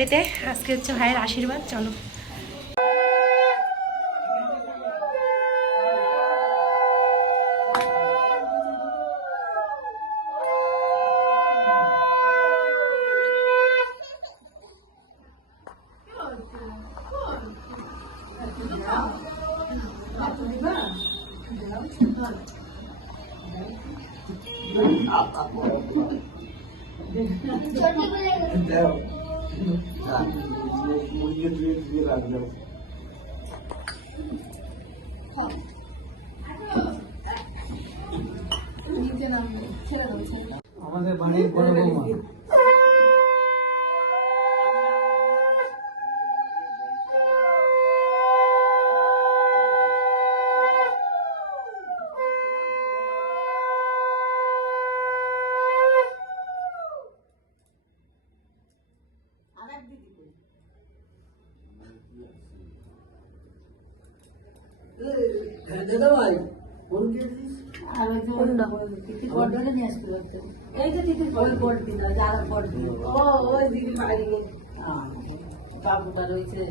বাড়িতে। আজকে হচ্ছে ভাইয়ের আশীর্বাদ। চলো। আমাদের বাড়ির বড় বৌমা দাদা ভাই ফোন দিয়েছিস এই তো দিদি বল দিন যারা পড় দিন ওই দিদি বাড়ি বাবুটা রয়েছে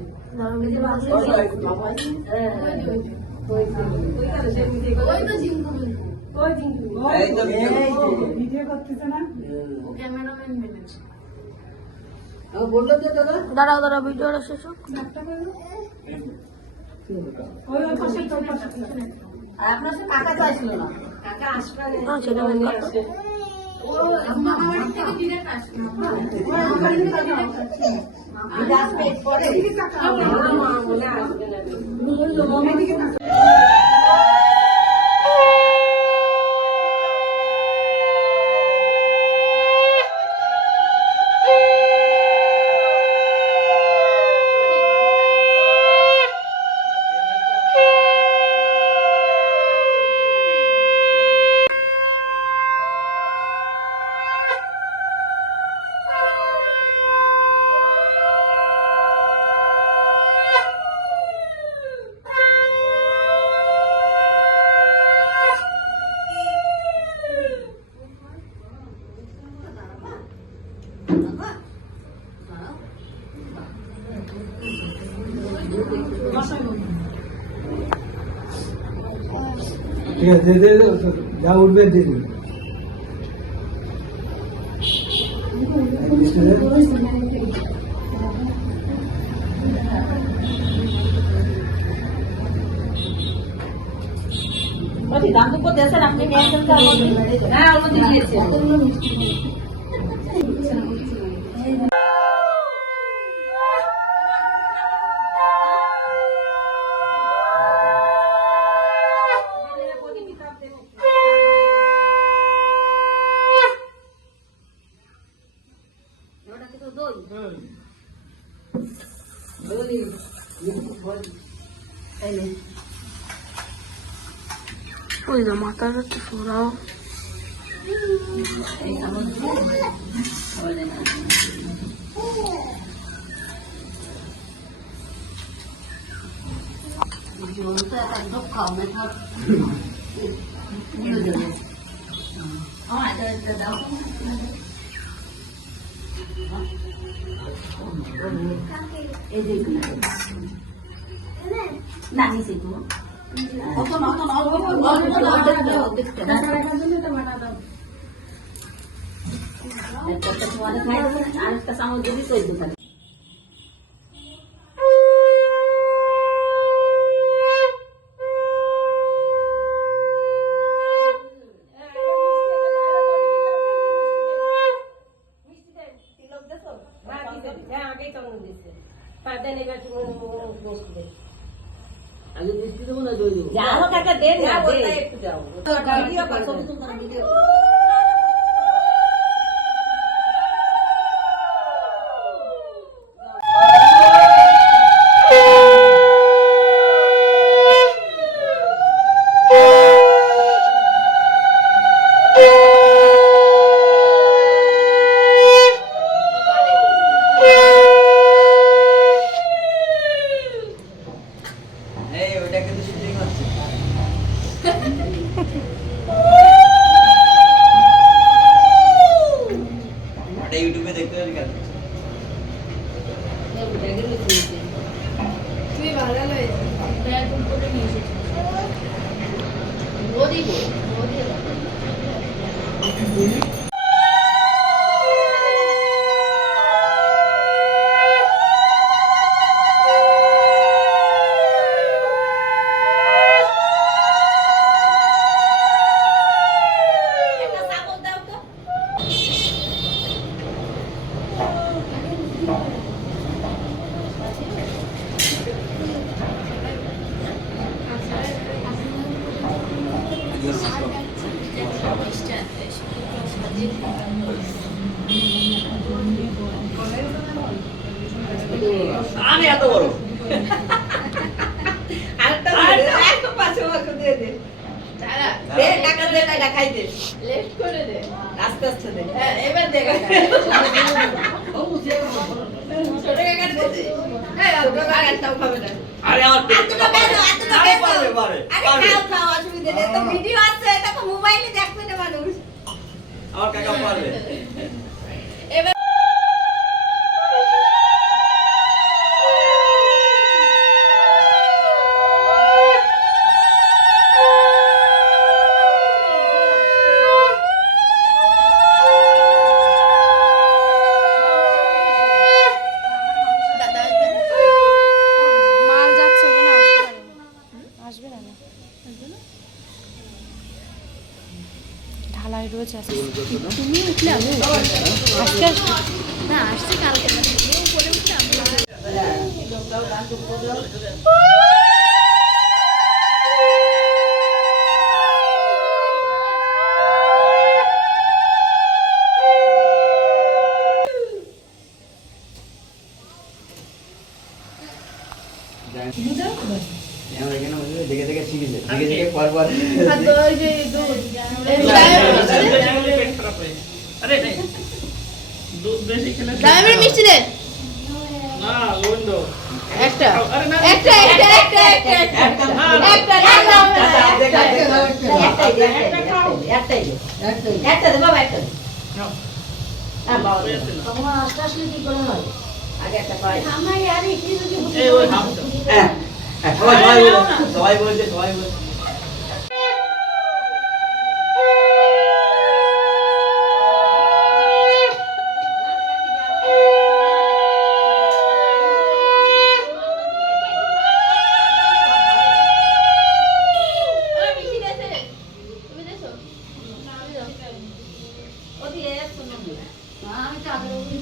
বললো যে দাদা দাঁড়াও দাঁড়াও ভিডিওটা শেষ হোক। আর আপনার সাথে কাকা চাইছিল না কাকা আসবে সেটা বের করো। ঠিক আছে যা উঠবে দিদি দাম তো দেশের আপনি হ্যাঁ আমাদের দিয়েছে ওই না মাথাটা একটু সরাও। না নিচে তো অত না আরেকটা চামচ যদি চলতে থাকে। আগে মিষ্টি দেবো না দই দেবো যাও কাকা দেন না একটু যাও ভিডিও করো ভিডিও ইউটিউবে দেখতে পারি কেন আমি এত বড় আরেকটা একটু পাশে ওকে দিয়ে দে দে টাকা দে টাকা খাইতে লেফট করে দে আস্তে আস্তে দে হ্যাঁ এবার দে কাকা ছোট কাকা দিতে হ্যাঁ ছোট কাকাটাও খাবে না আরে আমার এতটা বেজো এতটা আরে বেজো পারবে পারে আরে খাও খাও অসুবিধা নেই তো ভিডিও আছে এটা তো মোবাইলে দেখবে না মানুষ আমার কাকা পারবে মাল যাচ্ছে ওই জন্য আসতে পারে না। আসবে না ঢালাই রয়েছে আজকে। তুমি উঠলে আমি উঠবো। আজকে আসবে না, আসছে কালকে না। পরে উঠলে আমি দেখে দেখে শিখেছে দেখে দেখে পরপর अरे नहीं दूध बेसी खेले দামের মিষ্টি দে ना लोन दो একটা अरे ना একটা একটা একটা একটা একটা একটাই দে একটাই দে একটা দে বাবা একটা দে তোমার আস্তে আসলে কি করে হয় আগে একটা পাই আমার यार इतनी যদি ए वो हम तो সবাই বলছে সবাই বলছে ওরা মিষ্টি দেছে তুমি দেছো ওদি এ শুনো আমি তো আগে ওই দিন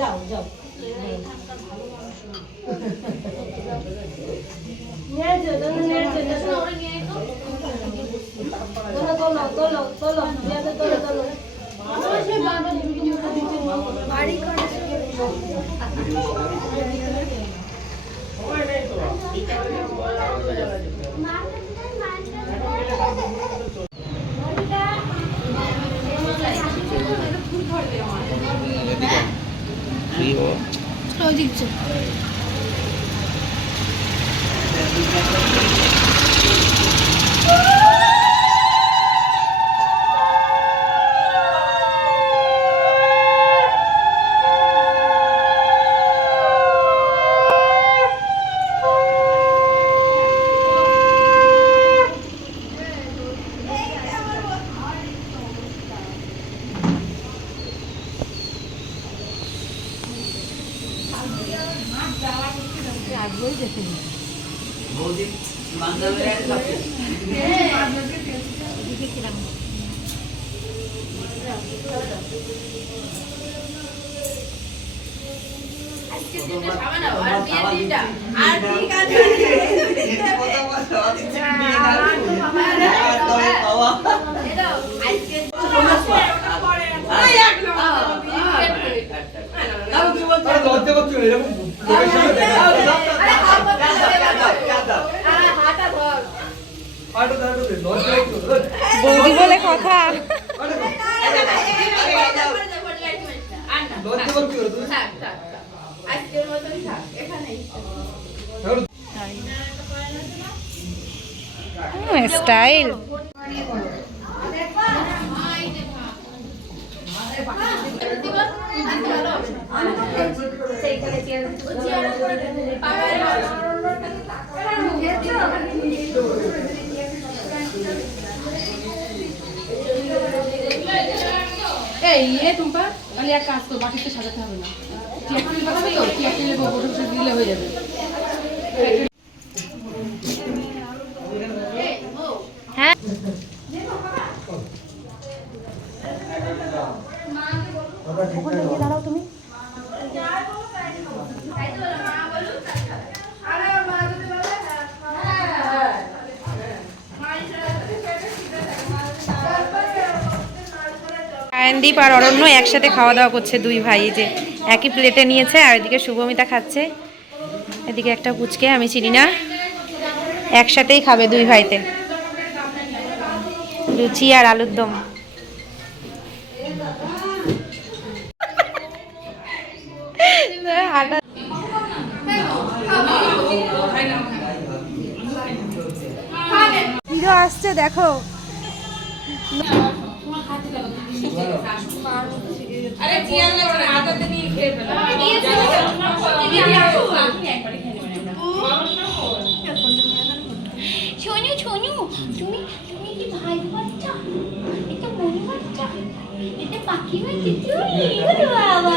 যাও যাও নিয়ে যাও নিয়ে যাও ওরা নিয়ে আইতো তোলো তোলো তোলো তোলো তোলো তোলো বাড়ি করে ওদিক চল আগেই দেখে নি বৌদি বাংলাদেশে থাকে এদিকে কিরাম লজ্জা করছো এরকম লোকের সামনে দেখা বৌদি বলে কথা। স্টাইল এই টুম্পা তাহলে এক কাজ করো, বাটিতে সাজাতে হবে না, টিয়াকুলি বানাবে তো, টিয়াকুলি বসে দিলে হয়ে যাবে। হ্যাঁ দাঁড়াও তুমি। সায়নদীপ আর অরণ্য একসাথে খাওয়া দাওয়া করছে, দুই ভাই যে একই প্লেটে নিয়েছে। আর এদিকে শুভমিতা খাচ্ছে, এদিকে একটা পুচকে আমি চিনি না, একসাথেই খাবে দুই ভাইতে, লুচি আর আলুর দম। হিরো আসছে দেখো। আরে চিয়ার লাগছে হাতে নিয়ে খেয়ে ফেলো। সোনু সোনু তুমি তুমি কি ভাই বাচ্চা, এটা মনি বাচ্চা, এটা পাখি বাচ্চা তুমি, ওরে বাবা।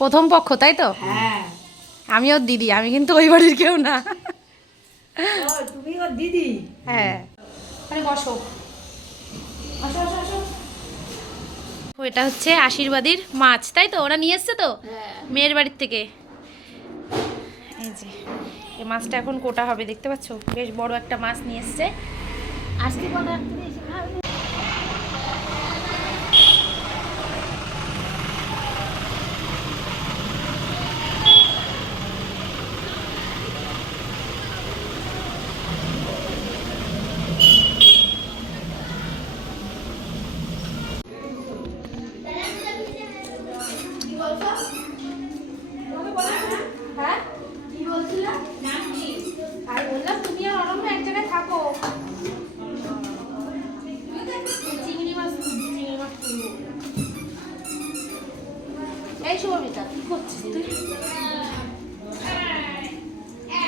প্রথম পক্ষ তাই তো? হ্যাঁ আমি ওর দিদি, আমি কিন্তু ওই বাড়ির কেউ না। তুমি ওর দিদি? হ্যাঁ আরে বসো। এটা হচ্ছে আশীর্বাদীর মাছ তাই তো? ওরা নিয়ে এসছে তো মেয়ের বাড়ির থেকে। এই যে এই মাছটা এখন কোটা হবে, দেখতে পাচ্ছ বেশ বড় একটা মাছ নিয়ে এসছে আজকে। কোটা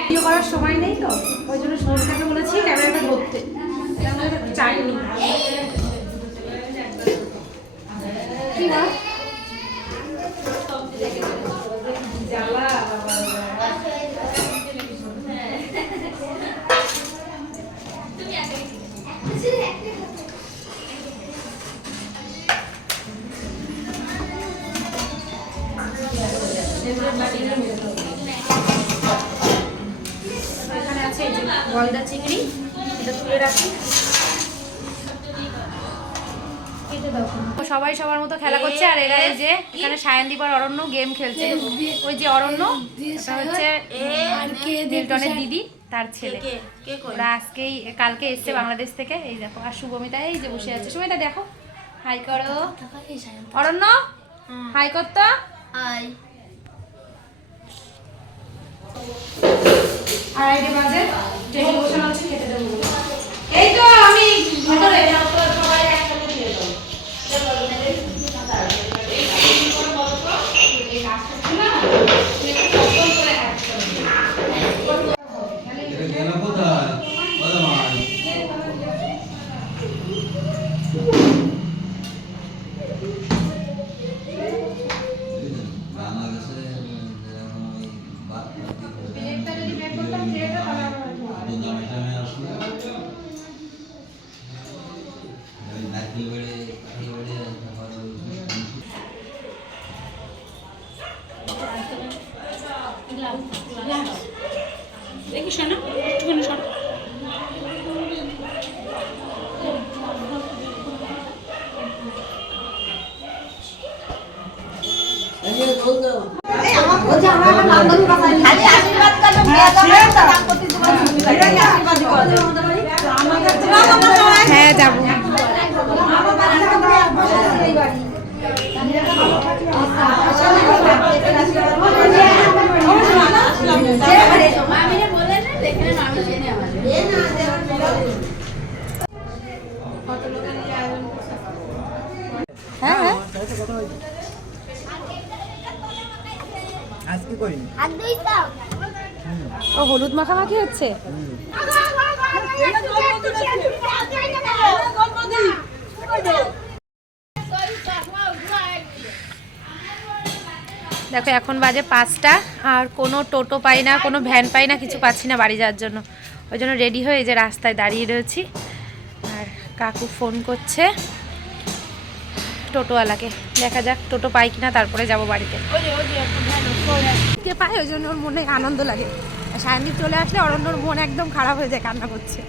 ভিডিও করার সময় নেই তো, ওই জন্য সরকারকে বলেছি ক্যামেরাটা ধরতে, চাইনি। এখানে আছে এই যে গলদা চিংড়ি, এটা তুলে রাখি। সবাই সবার মতো খেলা করছে, আর এরা এই যে এখানে সায়নদীপ আর অরণ্য গেম খেলছে। ওই যে অরণ্য, এটা হচ্ছে মিল্টনের দিদি, তার ছেলে। ওরা আজকেই কালকে এসছে বাংলাদেশ থেকে। এই দেখো, আর শুভমিতা এই যে বসে আছে। শুভমিতা দেখো, হাই করো। অরণ্য হাই করতো। আড়াইটে বাজে, টেবিল বসানো হচ্ছে, খেতে দেবো। এই তো আমি ভিতরে সবাই একসাথে দিয়ে দেবো। বাংলাদেশে দেখি শোনো একটুখানি শোনো খালি আশীর্বাদ করো মেয়ে তো দাম্পত্য জীবন সুখী আশীর্বাদ করো হ্যাঁ যাবো। হ্যাঁ হ্যাঁ আজকে করিনি। ও হলুদ মাখামাখি হচ্ছে। দেখো এখন বাজে 5টা আর কোনো টোটো পাই না, কোনো ভ্যান পাই না, কিছু পাচ্ছি না বাড়ি যাওয়ার জন্য। ওই জন্য রেডি হয়ে এই যে রাস্তায় দাঁড়িয়ে রয়েছি। আর কাকু ফোন করছে টোটোওয়ালাকে, দেখা যাক টোটো পাই কিনা, তারপরে যাব বাড়িতে। কে পায় ওই জন্য ওর মনে আনন্দ লাগে। আর সায়নদীপ চলে আসলে অরণ্যর মন একদম খারাপ হয়ে যায়, কান্না করছে।